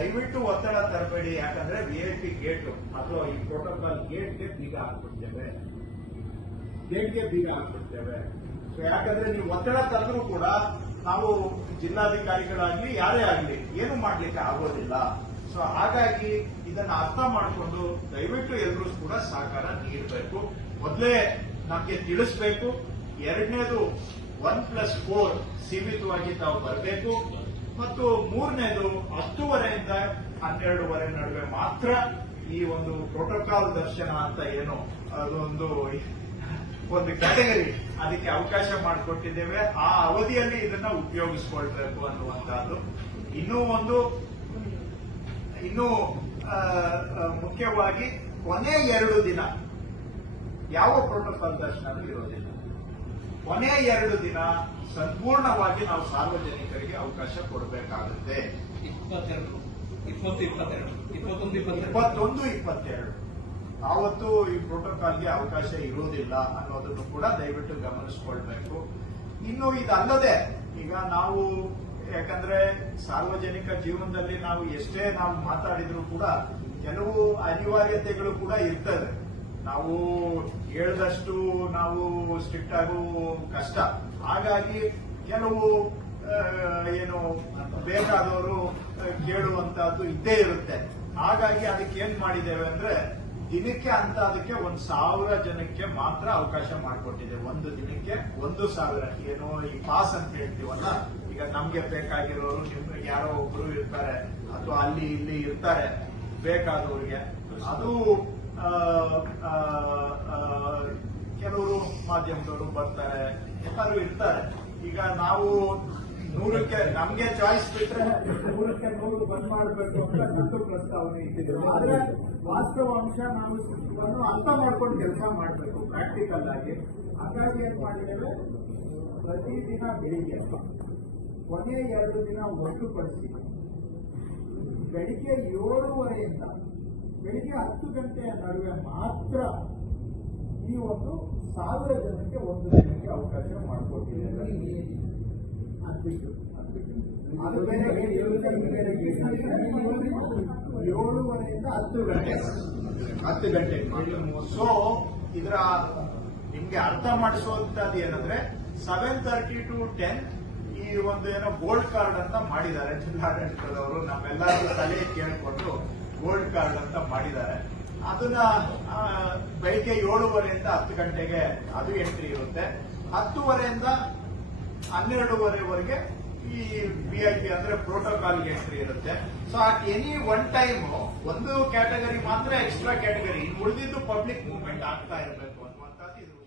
ದಯವಿಟ್ಟು ಒತ್ತಡ ತರಬೇಡಿ. ಯಾಕಂದ್ರೆ ವಿಐಪಿ ಗೇಟ್ ಅಥವಾ ಈ ಪ್ರೋಟೋಕಾಲ್ ಗೇಟ್ಗೆ ಬೀಗ ಹಾಕ್ಬಿಡ್ತೇವೆ, ಸೊ ಯಾಕಂದ್ರೆ ನೀವು ಒತ್ತಡ ತಂದ್ರೂ ಕೂಡ ನಾವು ಜಿಲ್ಲಾಧಿಕಾರಿಗಳಾಗ್ಲಿ ಯಾರೇ ಆಗ್ಲಿ ಏನು ಮಾಡ್ಲಿಕ್ಕೆ ಆಗೋದಿಲ್ಲ. ಸೊ ಹಾಗಾಗಿ ಇದನ್ನ ಅರ್ಥ ಮಾಡಿಕೊಂಡು ದಯವಿಟ್ಟು ಎಲ್ಲರೂ ಕೂಡ ಸಹಕಾರ ನೀಡಬೇಕು. ಮೊದಲೇ ನಮಗೆ ತಿಳಿಸಬೇಕು. ಎರಡನೇದು 1+4 ಸೀಮಿತವಾಗಿ ತಾವು ಬರಬೇಕು. ಮತ್ತು ಮೂರನೇದು 10:30 12:30 ನಡುವೆ ಮಾತ್ರ ಈ ಒಂದು ಪ್ರೋಟೋಕಾಲ್ ದರ್ಶನ ಅಂತ ಏನು ಅದೊಂದು ಕ್ಯಾಟಗರಿ ಅದಕ್ಕೆ ಅವಕಾಶ ಮಾಡಿಕೊಟ್ಟಿದ್ದೇವೆ. ಆ ಅವಧಿಯಲ್ಲಿ ಇದನ್ನ ಉಪಯೋಗಿಸಿಕೊಳ್ಬೇಕು ಅನ್ನುವಂತಹದ್ದು. ಇನ್ನೂ ಮುಖ್ಯವಾಗಿ ಕೊನೆ 2 ದಿನ ಯಾವ ಪ್ರೋಟೋಕಾಲ್ ದರ್ಶನ ಇರೋದಿಲ್ಲ. ಕೊನೆ 2 ದಿನ ಸಂಪೂರ್ಣವಾಗಿ ನಾವು ಸಾರ್ವಜನಿಕರಿಗೆ ಅವಕಾಶ ಕೊಡಬೇಕಾಗುತ್ತೆ. 21-22 ಆವತ್ತು ಈ ಪ್ರೋಟೋಕಾಲ್ಗೆ ಅವಕಾಶ ಇರುವುದಿಲ್ಲ ಅನ್ನೋದನ್ನು ಕೂಡ ದಯವಿಟ್ಟು ಗಮನಿಸಿಕೊಳ್ಬೇಕು. ಇನ್ನು ಇದಲ್ಲದೆ ಈಗ ನಾವು ಯಾಕಂದ್ರೆ ಸಾರ್ವಜನಿಕ ಜೀವನದಲ್ಲಿ ನಾವು ಎಷ್ಟೇ ನಾವು ಮಾತಾಡಿದ್ರು ಕೂಡ ಕೆಲವು ಅನಿವಾರ್ಯತೆಗಳು ಕೂಡ ಇರ್ತದೆ. ನಾವು ಹೇಳಿದಷ್ಟು ನಾವು ಸ್ಟ್ರಿಕ್ಟ್ ಆಗೋ ಕಷ್ಟ. ಹಾಗಾಗಿ ಕೆಲವು ಏನು ಬೇಕಾದವರು ಕೇಳುವಂತಹದ್ದು ಇದ್ದೇ ಇರುತ್ತೆ. ಹಾಗಾಗಿ ಅದಕ್ಕೆ ಏನ್ ಮಾಡಿದ್ದೇವೆ ಅಂದ್ರೆ ದಿನಕ್ಕೆ ಅಂತ ಅದಕ್ಕೆ 1,000 ಜನಕ್ಕೆ ಮಾತ್ರ ಅವಕಾಶ ಮಾಡಿಕೊಟ್ಟಿದ್ದೇವೆ. ಒಂದು ದಿನಕ್ಕೆ 1,000 ಏನು ಈ ಪಾಸ್ ಅಂತ ಹೇಳ್ತೀವಲ್ಲ, ಈಗ ನಮ್ಗೆ ಬೇಕಾಗಿರೋರು ನಿಮ್ಗೆ ಯಾರೋ ಒಬ್ರು ಇರ್ತಾರೆ ಅಥವಾ ಅಲ್ಲಿ ಇಲ್ಲಿ ಇರ್ತಾರೆ ಬೇಕಾದವ್ರಿಗೆ. ಅದು ಕೆಲವರು ಮಾಧ್ಯಮದವರು ಬರ್ತಾರೆ, ಎಲ್ಲರೂ ಇರ್ತಾರೆ. ಈಗ ನಾವು 100ಕ್ಕೆ ನಮ್ಗೆ ಚಾಯ್ಸ್ ಬಿಟ್ರೆ 100ಕ್ಕೆ 100 ಬಂದ್ ಮಾಡಬೇಕು ಅಂತ ನಂದು ಪ್ರಸ್ತಾವನೆ ಇಟ್ಟಿದ್ದೇವೆ. ಆದ್ರೆ ವಾಸ್ತವಾಂಶ ನಾವು ಅರ್ಥ ಮಾಡ್ಕೊಂಡು ಕೆಲಸ ಮಾಡಬೇಕು ಪ್ರಾಕ್ಟಿಕಲ್ ಆಗಿ. ಹಾಗಾಗಿ ಏನ್ ಮಾಡಿದ್ದೇವೆ, ಪ್ರತಿದಿನ ಬೆಳಿಗ್ಗೆ ಕೊನೆ 2 ದಿನ ಹೊರತುಪಡಿಸಿ ಬೆಳಿಗ್ಗೆ 7:30 ಬೆಳಿಗ್ಗೆ 10 ಗಂಟೆಯ ನಡುವೆ ಮಾತ್ರ ಈ 1,000 ಜನಕ್ಕೆ ಒಂದು ದಿನಕ್ಕೆ ಅವಕಾಶ ಮಾಡಿಕೊಟ್ಟಿದ್ದೇವೆ. ಅದು ಬೇರೆ 7:30 10 ಗಂಟೆ. ಸೊ ಇದರ ನಿಮ್ಗೆ ಅರ್ಥ ಮಾಡಿಸುವಂತದ್ದು ಏನಂದ್ರೆ 7:30 to 10 ಈ ಏನೋ ಗೋಲ್ಡ್ ಕಾರ್ಡ್ ಅಂತ ಮಾಡಿದ್ದಾರೆ ಜಿಲ್ಲಾಡಳಿತದವರು. ನಮ್ಮೆಲ್ಲರೂ ತಲೆ ಕೇಳಿಕೊಂಡು ಗೋಲ್ಡ್ ಕಾರ್ಡ್ ಅಂತ ಮಾಡಿದ್ದಾರೆ. ಅದನ್ನ ಬೆಳಿಗ್ಗೆ 7:30 10 ಗಂಟೆಗೆ ಅದು ಎಂಟ್ರಿ ಇರುತ್ತೆ. 10:30 12:30 ಈ ವಿಐಪಿ ಅಂದ್ರೆ ಪ್ರೋಟೋಕಾಲ್ ಎಂಟ್ರಿ ಇರುತ್ತೆ. So at any one time ಒಂದು ಕ್ಯಾಟಗರಿ ಮಾತ್ರ ಎಕ್ಸ್ಟ್ರಾ ಕ್ಯಾಟಗರಿ, ಉಳಿದಿದ್ದು ಪಬ್ಲಿಕ್ ಮೂವ್ಮೆಂಟ್ ಆಗ್ತಾ ಇರಬೇಕು ಅನ್ನುವಂಥದ್ದು.